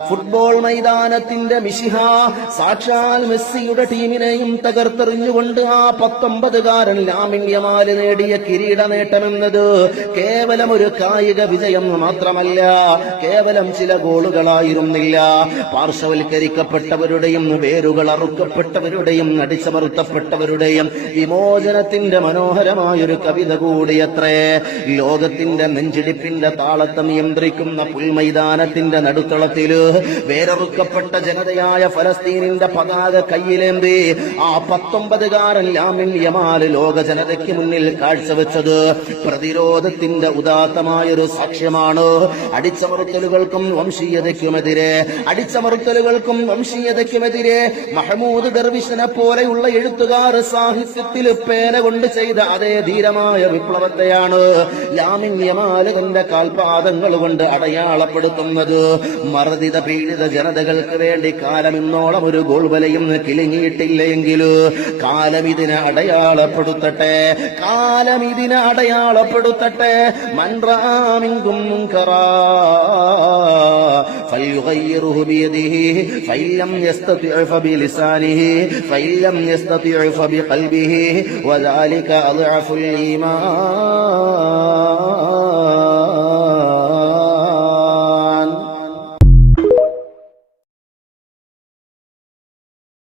Football മൈതാനത്തിന്റെ മിശിഹ സാക്ഷാൽ മെസ്സിയുടെ ടീമിനെയും തകർത്തെറിഞ്ഞുകൊണ്ട് ആ 19കാരൻ ലാമിൻ യമാൽ നേടിയ കിരീട നേട്ടമെന്നത് കേവലം ഒരു കായിക വിജയം മാത്രമല്ല, കേവലം ചില ഗോളുകളായിരുന്നില്ല. പാർശ്വവൽക്കരിക്കപ്പെട്ടവരുടെയും വേരുകൾ അറുക്കപ്പെട്ടവരുടെയും അടിച്ചമർത്തപ്പെട്ടവരുടെയും വിമോചനത്തിന്റെ മനോഹരമായൊരു കവിത കൂടിയത്രേ. ലോകത്തിന്റെ നെഞ്ചിടിപ്പിന്റെ താളത്തെ നിയന്ത്രിക്കുന്ന പുൽമൈതാനത്തിന്റെ നടുത്തളത്തില് വേരറുക്കപ്പെട്ട ജനതയായ ഫലസ്തീനിന്റെ പതാക കയ്യിലേന്തി ആ 19കാരൻ ലാമിൻ യമാൽ ലോക ജനതയ്ക്ക് മുന്നിൽ കാഴ്ചവെച്ചത് പ്രതിരോധത്തിന്റെ ഉദാത്തമായൊരു സാക്ഷ്യമാണ്. അടിച്ചമർത്തലുകൾക്കും വംശീയതയ്ക്കുമെതിരെ മഹ്മൂദ് ദർവിഷിനെ പോലെയുള്ള എഴുത്തുകാർ സാഹിത്യത്തിൽ പേന കൊണ്ട് ചെയ്ത അതേ ധീരമായ വിപ്ലവത്തെയാണ് ലാമിൻ യമാൽ തന്റെ കാൽപാദങ്ങൾ കൊണ്ട് അടയാളപ്പെടുത്തുന്നത്. മർദിത പീഡിത ജനതകൾക്ക് വേണ്ടി കാലം ഇന്നോളം ഒരു ഗോൾ വലയും കിളിങ്ങിയിട്ടില്ലെങ്കിലോ കാലം ഇതിനെ അടയാളപ്പെടുത്തട്ടെ. മൻറാമിങ്കും മുൻകറാ ഫൽയുഗയ്യിറുഹു ബിയദിഹി ഫഇല്ലം യസ്തതിഉ ഫബിലിസാനിഹി ഫഇല്ലം യസ്തതിഉ ഫബിഖൽബിഹി വദാലിക അദ്അഫുൽ ഈമാൻ.